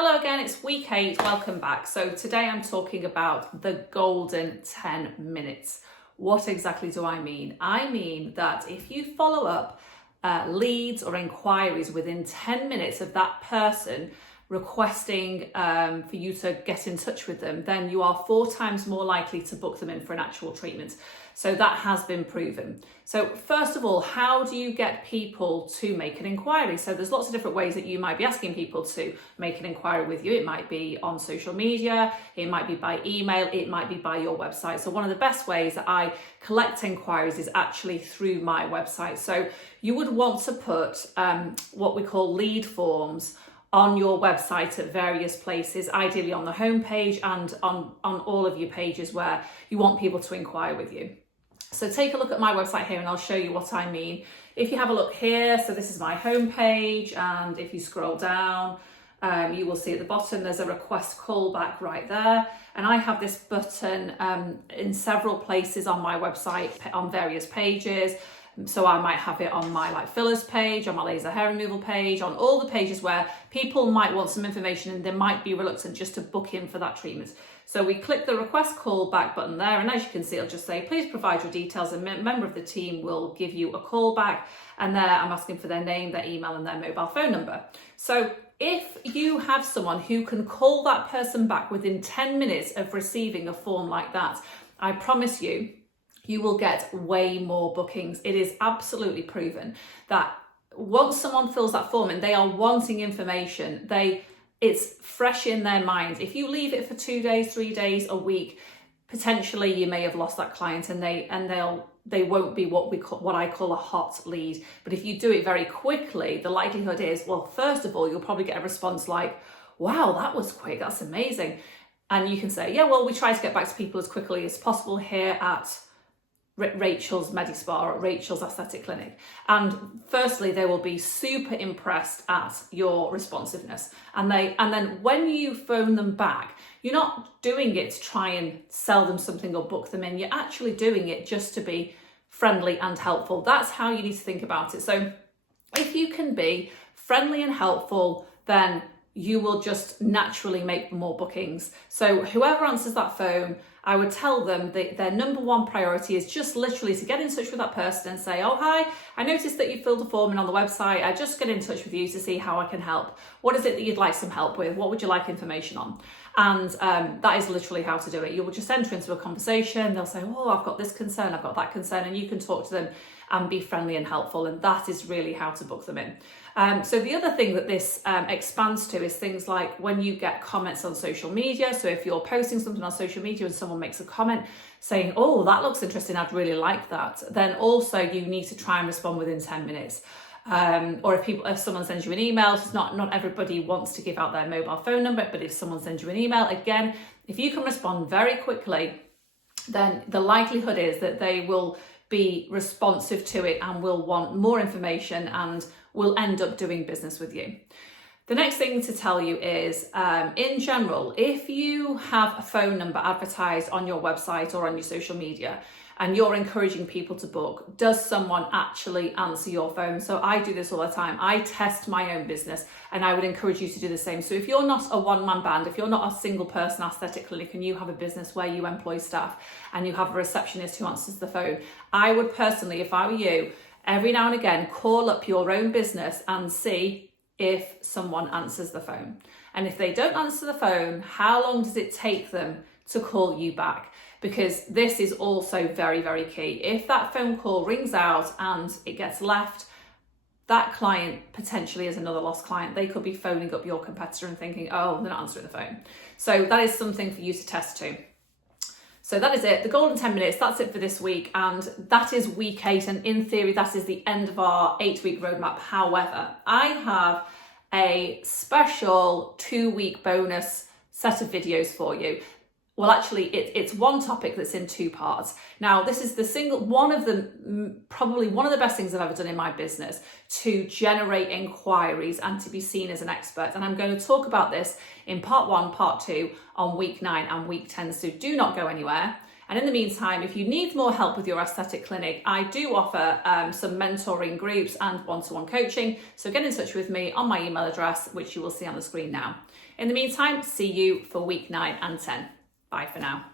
Hello again, it's week 8, welcome back. So today I'm talking about the golden 10 minutes. What exactly do I mean? I mean that if you follow up leads or inquiries within 10 minutes of that person requesting for you to get in touch with them, then you are 4 times more likely to book them in for an actual treatment. So that has been proven. So first of all, how do you get people to make an inquiry? So there's lots of different ways that you might be asking people to make an inquiry with you. It might be on social media, it might be by email, it might be by your website. So one of the best ways that I collect inquiries is actually through my website. So you would want to put what we call lead forms on your website at various places, ideally on the homepage and on all of your pages where you want people to inquire with you. So take a look at my website here and I'll show you what I mean. If you have a look here, so this is my homepage, and if you scroll down, you will see at the bottom there's a request callback right there. And I have this button in several places on my website on various pages. So I might have it on my fillers page, on my laser hair removal page, on all the pages where people might want some information and they might be reluctant just to book in for that treatment. So we click the request call back button there, and as you can see, it'll just say, please provide your details. A member of the team will give you a call back, and there I'm asking for their name, their email, and their mobile phone number. So if you have someone who can call that person back within 10 minutes of receiving a form like that, I promise you, you will get way more bookings. It is absolutely proven that once someone fills that form and they are wanting information, it's fresh in their minds. If you leave it for 2 days, 3 days, a week, potentially you may have lost that client, and they won't be what I call a hot lead. But if you do it very quickly, the likelihood is, well, first of all, you'll probably get a response like, wow, that was quick, that's amazing. And you can say, yeah, well, we try to get back to people as quickly as possible here at Rachel's Medi-Spa or Rachel's Aesthetic Clinic. And firstly, they will be super impressed at your responsiveness. And then when you phone them back, you're not doing it to try and sell them something or book them in. You're actually doing it just to be friendly and helpful. That's how you need to think about it. So if you can be friendly and helpful, then you will just naturally make more bookings. So whoever answers that phone, I would tell them that their number one priority is just literally to get in touch with that person and say, oh, hi, I noticed that you filled a form in on the website. I just get in touch with you to see how I can help. What is it that you'd like some help with? What would you like information on? And that is literally how to do it. You will just enter into a conversation. They'll say, oh, I've got this concern, I've got that concern, and you can talk to them and be friendly and helpful. And that is really how to book them in. So the other thing that this expands to is things like when you get comments on social media. So if you're posting something on social media and someone makes a comment saying, oh, that looks interesting, I'd really like that, then also you need to try and respond within 10 minutes. Or if someone sends you an email, it's not everybody wants to give out their mobile phone number, but if someone sends you an email, again, if you can respond very quickly, then the likelihood is that they will be responsive to it and will want more information and will end up doing business with you. The next thing to tell you is, in general, if you have a phone number advertised on your website or on your social media and you're encouraging people to book, does someone actually answer your phone? So I do this all the time. I test my own business, and I would encourage you to do the same. So if you're not a one-man band, if you're not a single person aesthetic clinic and you have a business where you employ staff and you have a receptionist who answers the phone, I would personally, if I were you, every now and again, call up your own business and see if someone answers the phone. And if they don't answer the phone, how long does it take them to call you back? Because this is also very, very key. If that phone call rings out and it gets left, that client potentially is another lost client. They could be phoning up your competitor and thinking, oh, they're not answering the phone. So that is something for you to test too. So that is it, the golden 10 minutes, that's it for this week. And that is week 8. And in theory, that is the end of our 8-week roadmap. However, I have a special 2-week bonus set of videos for you. Well, actually, it's one topic that's in 2 parts. Now, this is probably one of the best things I've ever done in my business to generate inquiries and to be seen as an expert. And I'm going to talk about this in part 1, part 2 on week 9 and week 10. So do not go anywhere. And in the meantime, if you need more help with your aesthetic clinic, I do offer some mentoring groups and one-to-one coaching. So get in touch with me on my email address, which you will see on the screen now. In the meantime, see you for week 9 and 10. Bye for now.